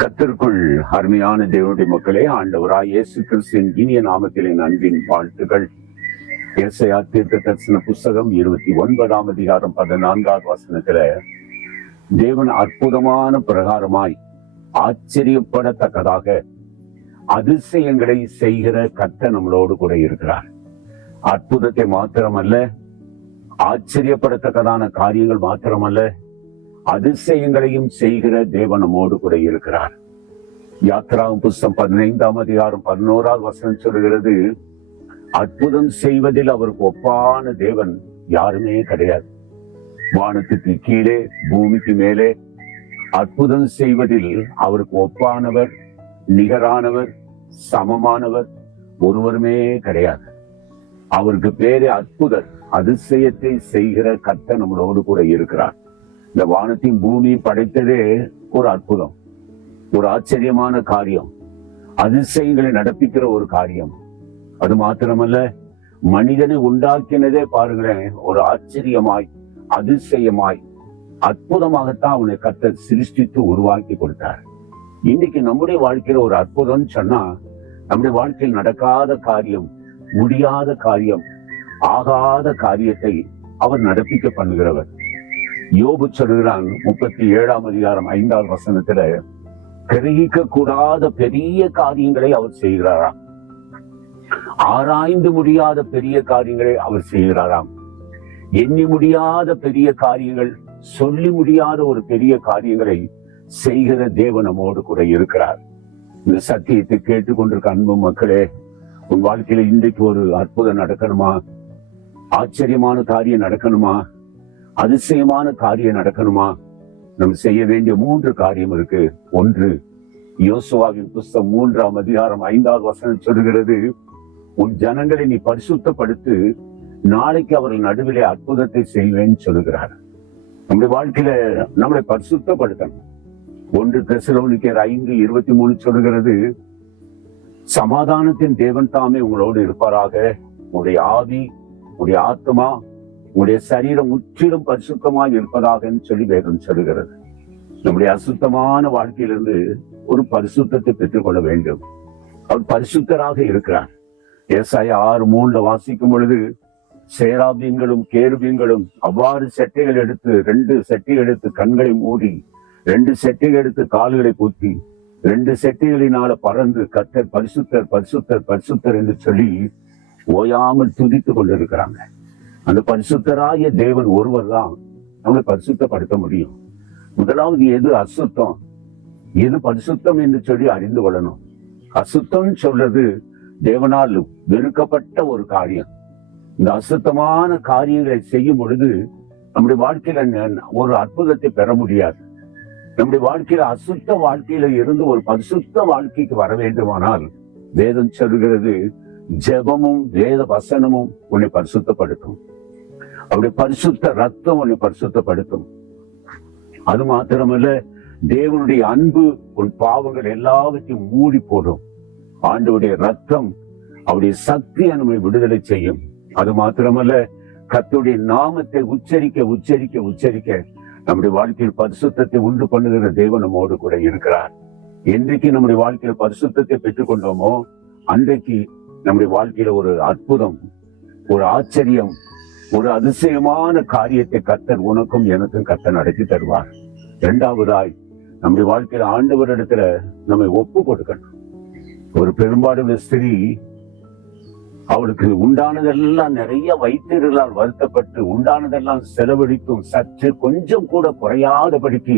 கர்த்தருக்குள் அருமையான தேவனுடைய மக்களே, ஆண்டவராய் இயேசு கிறிஸ்துவின் இனிய நாமத்திலே அன்பின் வாழ்த்துக்கள். ஏசாயா தீர்க்க தரிசன புஸ்தகம் 29ஆம் அதிகாரம் 14வது வசனத்துல தேவன் அற்புதமான பிரகாரமாய் ஆச்சரியப்படத்தக்கதாக அதிசயங்களை செய்கிற கர்த்தர் நம்மளோடு கூட இருக்கிறார். அற்புதத்தை மாத்திரமல்ல, ஆச்சரியப்படத்தக்கதான காரியங்கள் மாத்திரமல்ல, அதிசயங்களையும் செய்கிற தேவன் நம்மோடு கூட இருக்கிறார். யாத்ராகும் புஸ்தகம் 15ஆம் அதிகாரம் 11வது வசனம் சொல்கிறது, அற்புதம் செய்வதில் அவருக்கு ஒப்பான தேவன் யாருமே கிடையாது. வானத்துக்கு கீழே பூமிக்கு மேலே அற்புதம் செய்வதில் அவருக்கு ஒப்பானவர், நிகரானவர், சமமானவர் ஒருவருமே கிடையாது. அவருக்கு பேரே அற்புதர், அதிசயத்தை செய்கிற கர்த்தர் நம்மளோடு கூட இருக்கிறார். இந்த வானத்தையும் பூமியும் படைத்ததே ஒரு அற்புதம், ஒரு ஆச்சரியமான காரியம், அதிசயங்களை நடப்பிக்கிற ஒரு காரியம். அது மாத்திரமல்ல, மனிதனை உண்டாக்கினதே பாருங்களேன், ஒரு ஆச்சரியமாய், அதிசயமாய், அற்புதமாகத்தான் அவனை கர்த்தர் சிருஷ்டித்து உருவாக்கி கொடுத்தார். இன்னைக்கு நம்முடைய வாழ்க்கையில ஒரு அற்புதம் சொன்னா, நம்முடைய வாழ்க்கையில் நடக்காத காரியம், முடியாத காரியம், ஆகாத காரியத்தை அவர் நடப்பிக்க பண்ணுகிறவர். யோபு சொல்கிறான் 37ஆம் அதிகாரம் 5வது வசனத்துல, கிரகிக்க கூடாத பெரிய காரியங்களை அவர் செய்கிறாராம், ஆராய்ந்து முடியாத பெரிய காரியங்களை அவர் செய்கிறாராம், எண்ணி முடியாத பெரிய காரியங்கள், சொல்லி முடியாத ஒரு பெரிய காரியங்களை செய்கிற தேவன் நம்மோடு கூட இருக்கிறார். இந்த சத்தியத்தை கேட்டுக்கொண்டிருக்க அன்பு மக்களே, உன் வாழ்க்கையில இன்றைக்கு ஒரு அற்புதம் நடக்கணுமா, ஆச்சரியமான காரியம் நடக்கணுமா, அதிசயமான காரியம் நடக்கணுமா, நம்ம செய்ய வேண்டிய 3 காரியம் இருக்கு. ஒன்று, யோசுவாவின் புஸ்தகம் 3ஆம் அதிகாரம் 5வது வசனம் சொல்கிறது, உன் ஜனங்களை நீ பரிசுத்தப்படுத்து, நாளைக்கு அவர்கள் நடுவிலே அற்புதத்தை செய்வேன்னு சொல்லுகிறார். நம்முடைய வாழ்க்கையில நம்மளை பரிசுத்தப்படுத்தணும். 1 தெசலோனிக்கேயர் 5:23 சொல்லுகிறது, சமாதானத்தின் தேவன் தாமே உங்களோடு இருப்பாராக, உங்களுடைய ஆவி, உங்களுடைய ஆத்மா, உங்களுடைய சரீரம் முற்றிலும் பரிசுத்தமாக இருப்பதாக சொல்லி வேதம் சொல்லுகிறது. நம்முடைய அசுத்தமான வாழ்க்கையிலிருந்து ஒரு பரிசுத்தத்தை பெற்றுக்கொள்ள வேண்டும். அவர் பரிசுத்தராக இருக்கிறார். ஏசாயா 6:3 வாசிக்கும் பொழுது, சேராபீன்களும் கேருபீன்களும் அவ்வாறு செட்டைகள் எடுத்து 2 செட்டைகள் எடுத்து கண்களை மூடி, 2 செட்டைகள் எடுத்து கால்களை குத்தி, 2 செட்டைகளினால பறந்து கர்த்தர் பரிசுத்தர் பரிசுத்தர் பரிசுத்தர் என்று சொல்லி ஓயாமல் துதித்துக் கொண்டிருக்கிறாங்க. அந்த பரிசுத்தராகிய தேவன் ஒருவர் தான் நம்மளை பரிசுத்தப்படுத்த முடியும். முதலாவது, எது அசுத்தம், எது பரிசுத்தம் என்று சொல்லி அறிந்து கொள்ளணும். அசுத்தம் சொல்றது தேவனால் வெறுக்கப்பட்ட ஒரு காரியம். இந்த அசுத்தமான காரியங்களை செய்யும் பொழுது நம்முடைய வாழ்க்கையில ஒரு அற்புதத்தை பெற முடியாது. நம்முடைய வாழ்க்கையில அசுத்த வாழ்க்கையில இருந்து ஒரு பரிசுத்த வாழ்க்கைக்கு வர வேண்டுமானால் வேதம் சொல்கிறது, ஜெபமும் வேத வசனமும் உன்னை பரிசுத்தப்படுத்தும். அவருடைய பரிசுத்த ரத்தம் உன்னை பரிசுத்தப்படுத்தும். அது மாத்திரமல்ல, தேவனுடைய அன்பு உன் பாவங்கள் எல்லாவற்றையும் மூடி போடும். ஆண்டவருடைய ரத்தம், அவருடைய சக்தியை நம்மை விடுதலை செய்யும். அது மாத்திரமல்ல, கர்த்தருடைய நாமத்தை உச்சரிக்க உச்சரிக்க உச்சரிக்க நம்முடைய வாழ்க்கையில் பரிசுத்தத்தை உண்டு பண்ணுகிற தேவன் நம்மோடு கூட இருக்கிறார். என்றைக்கு நம்முடைய வாழ்க்கையில் பரிசுத்தத்தை பெற்றுக் கொண்டோமோ, அன்றைக்கு நம்முடைய வாழ்க்கையில ஒரு அற்புதம், ஒரு ஆச்சரியம், ஒரு அதிசயமான காரியத்தை கர்த்தர் உனக்கும் எனக்கும் கர்த்தர் நடத்தி தருவார். 2வதாய், நம்முடைய வாழ்க்கையில ஆண்டவரிடத்துல நம்மை ஒப்பு கொடுக்கணும். ஒரு பெரும்பாடுள்ள ஸ்திரீ, அவளுக்கு உண்டானதெல்லாம் நிறைய வைத்தியர்களால் வருத்தப்பட்டு உண்டானதெல்லாம் செலவழித்தும் சற்று கொஞ்சம் கூட குறையாதபடிக்கு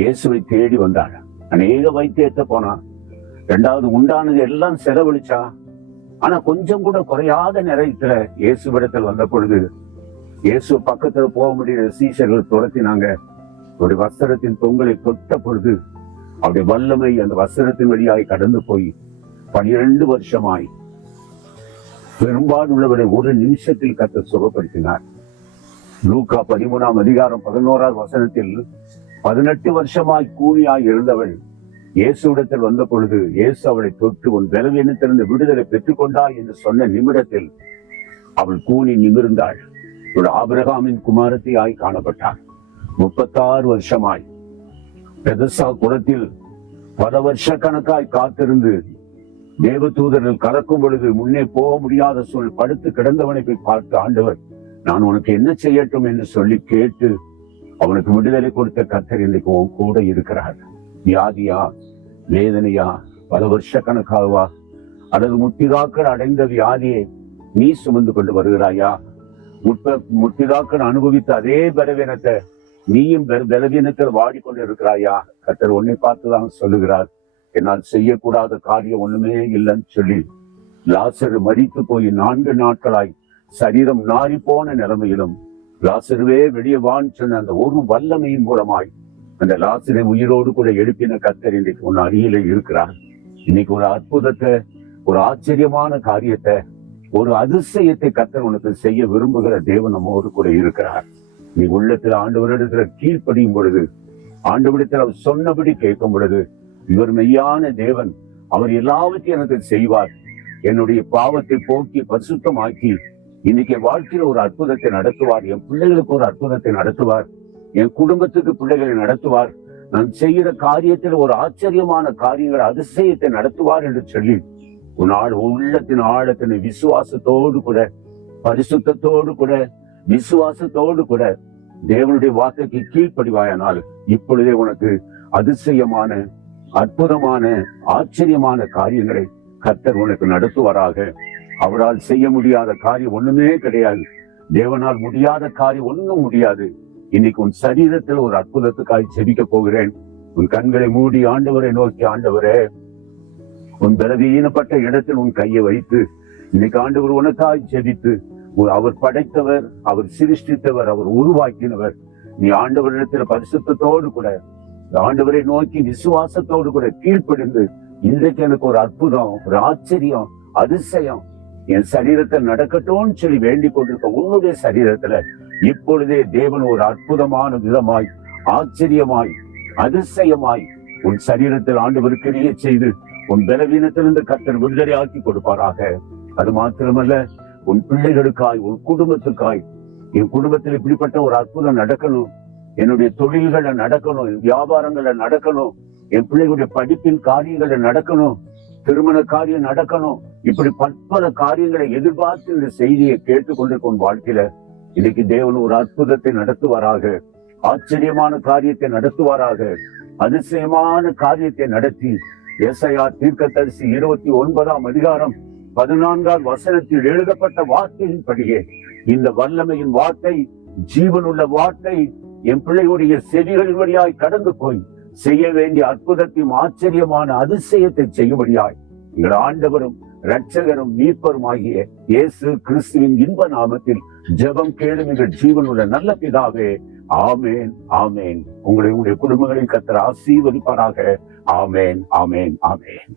இயேசுவை தேடி வந்தாள். அநேக வைத்தியத்தை போனா, 2வது உண்டானது எல்லாம் செலவழிச்சா, ஆனா கொஞ்சம் கூட குறையாத நேரத்துல இயேசுவிடத்தில் வந்த பொழுது, இயேசு பக்கத்துல போக முடியாத சீஷர்கள் துரத்தினாங்க. அவருடைய வஸ்திரத்தின் தொங்கலை தொட்ட பொழுது அவருடைய வல்லமை அந்த வஸ்திரத்தின் வழியாய் கடந்து போய் 12 வருஷமாய் பெரும்பாலுள்ளவரை ஒரு நிமிஷத்தில் கர்த்தர் சுகப்படுத்தினார். லூக்கா 13ஆம் அதிகாரம் 11வது வசனத்தில், 18 வருஷமாய் கூலியாய் இருந்தவள் இயேசுவிடத்தில் வந்த பொழுது இயேசு அவளை தொட்டு, உன் பலவீனத்திலிருந்து விடுதலை பெற்றுக்கொண்டாய் என்று சொன்ன நிமிடத்தில் அவள் கூனி நிமிர்ந்தாள். ஆபிரகாமின் குமாரத்தியாய் காணப்பட்டாள். 36 வருஷமாய் பெதஸ்தா குளத்தில் பல வருஷ கணக்காய் காத்திருந்து தேவதூதர்கள் கலக்கும் பொழுது முன்னே போக முடியாத சொல் படுத்து கிடந்தவனை போய் பார்த்து, ஆண்டவர் நான் உனக்கு என்ன செய்யட்டும் என்று சொல்லி கேட்டு அவனுக்கு விடுதலை கொடுத்த கர்த்தர் இன்றைக்கு உன் கூட இருக்கிறார். வியாதியா, வேதனையா, பல வருஷ கணக்காகவா, அல்லது முத்திராக்கள் அடைந்த வியாதியை நீ சுமந்து கொண்டு வருகிறாயா? முத்திராக்கள் அனுபவித்த அதே பலவீனத்தை நீயும் பலவீனத்தில் வாடிக்கொண்டு இருக்கிறாயா? கர்த்தர் உன்னை பார்த்துதான் சொல்லுகிறார், என்னால் செய்யக்கூடாத காரியம் ஒண்ணுமே இல்லைன்னு சொல்லி லாசரு மரித்து போய் 4 நாட்களாய் சரீரம் நாரி போன நிலைமையிலும் லாசருவே வெளியே வான்னு சொன்ன அந்த ஒரு வல்லமையின் மூலமாய் அந்த லாசரை உயிரோடு கூட எழுப்பின கர்த்தர் இன்னைக்கு உன் அருகில இருக்கிறார். இன்னைக்கு ஒரு அற்புதத்தை, ஒரு ஆச்சரியமான காரியத்தை, ஒரு அதிசயத்தை கர்த்தர் உனக்கு செய்ய விரும்புகிற தேவன் நம்மோடு கூட இருக்கிறார். நீ உள்ளத்துல ஆண்டவரிடத்துல கீழ்ப்படியும் பொழுது, ஆண்டவரிடத்தில் அவர் சொன்னபடி கேட்கும் பொழுது, இவர் மெய்யான தேவன், அவர் எல்லாவற்றையும் எனக்கு செய்வார், என்னுடைய பாவத்தை போக்கி பரிசுத்தமாக்கி இன்னைக்கு வாழ்க்கையில ஒரு அற்புதத்தை நடத்துவார், என் பிள்ளைகளுக்கு ஒரு அற்புதத்தை நடத்துவார், என் குடும்பத்துக்கு பிள்ளைகளை நடத்துவார், நான் செய்கிற காரியத்தில் ஒரு ஆச்சரியமான காரியங்கள் அதிசயத்தை நடத்துவார் என்று சொல்லி உன்னால் உள்ளத்தின் ஆழத்தின் விசுவாசத்தோடு கூட, பரிசுத்தத்தோடு கூட, விசுவாசத்தோடு கூட தேவனுடைய வார்த்தைக்கு கீழ்ப்படிவாயானால் இப்பொழுதே உனக்கு அதிசயமான, அற்புதமான, ஆச்சரியமான காரியங்களை கர்த்தர் உனக்கு நடத்துவாராக. அவரால் செய்ய முடியாத காரியம் ஒண்ணுமே கிடையாது. தேவனால் முடியாத காரியம் ஒண்ணும் முடியாது. இன்னைக்கு உன் சரீரத்தில் ஒரு அற்புதத்துக்காய் ஜெபிக்க போகிறேன். உன் கண்களை மூடி ஆண்டவரை நோக்கி, ஆண்டவரே உன் பலவீனப்பட்ட இடத்தில் உன் கையை வைத்து இன்னைக்கு ஆண்டவர் உனக்காய் ஜெபித்து, அவர் படைத்தவர், அவர் சிருஷ்டித்தவர், அவர் உருவாக்கினவர். நீ ஆண்டவரிடத்தில் பரிசுத்தத்தோடு கூட, ஆண்டவரை நோக்கி விசுவாசத்தோடு கூட கீழ்ப்படிந்து, இன்றைக்கு எனக்கு ஒரு அற்புதம், ஒரு ஆச்சரியம், அதிசயம் என் சரீரத்தில் நடக்கட்டும்னு சொல்லி வேண்டிக் கொண்டிருக்க உன்னுடைய சரீரத்துல இப்பொழுதே தேவன் ஒரு அற்புதமான விதமாய், ஆச்சரியமாய், அதிசயமாய் உன் சரீரத்தில் ஆண்டவர் கிரியை செய்து உன் பலவீனத்திலிருந்து கர்த்தர் விடுதலை ஆக்கி கொடுப்பாராக. அது மாத்திரமல்ல, உன் பிள்ளைகளுக்காய், உன் குடும்பத்துக்காய், என் குடும்பத்தில் இப்படிப்பட்ட ஒரு அற்புதம் நடக்கணும், என்னுடைய தொழில்களை நடக்கணும், என் வியாபாரங்களை நடக்கணும், என் பிள்ளைகளுடைய படிப்பின் காரியங்களை நடக்கணும், திருமண காரியம் நடக்கணும், இப்படி பற்பல காரியங்களை எதிர்பார்த்து இந்த செய்தியை கேட்டுக்கொண்டிருக்கும் வாழ்க்கையில இன்னைக்கு தேவன் ஒரு அற்புதத்தை நடத்துவாராக, ஆச்சரியமான காரியத்தை நடத்துவாராக, அதிசயமான காரியத்தை நடத்தி ஏசாயா தீர்க்கதரிசி 29ஆம் அதிகாரம் 14ஆம் வசனத்தில் எழுதப்பட்ட வார்த்தையின்படியே இந்த வல்லமையின் வார்த்தை, ஜீவனுள்ள வார்த்தை என் பிள்ளையுடைய செவிகளின் வழியாய் கடந்து போய் செய்ய வேண்டிய அற்புதத்தையும் ஆச்சரியமான அதிசயத்தை செய்யும்படியாய் எங்கள் ஆண்டவரும் இரட்சகரும் மீட்பரும் ஆகிய இயேசு கிறிஸ்துவின் இன்ப நாமத்தில் ஜெபம் கேளும் எங்கள் ஜீவனுள்ள நல்ல பிதாவே. ஆமேன், ஆமேன். உங்களுடைய குடும்பங்களில் கர்த்தர் ஆசீர்வதிப்பாராக. ஆமேன், ஆமேன், ஆமேன்.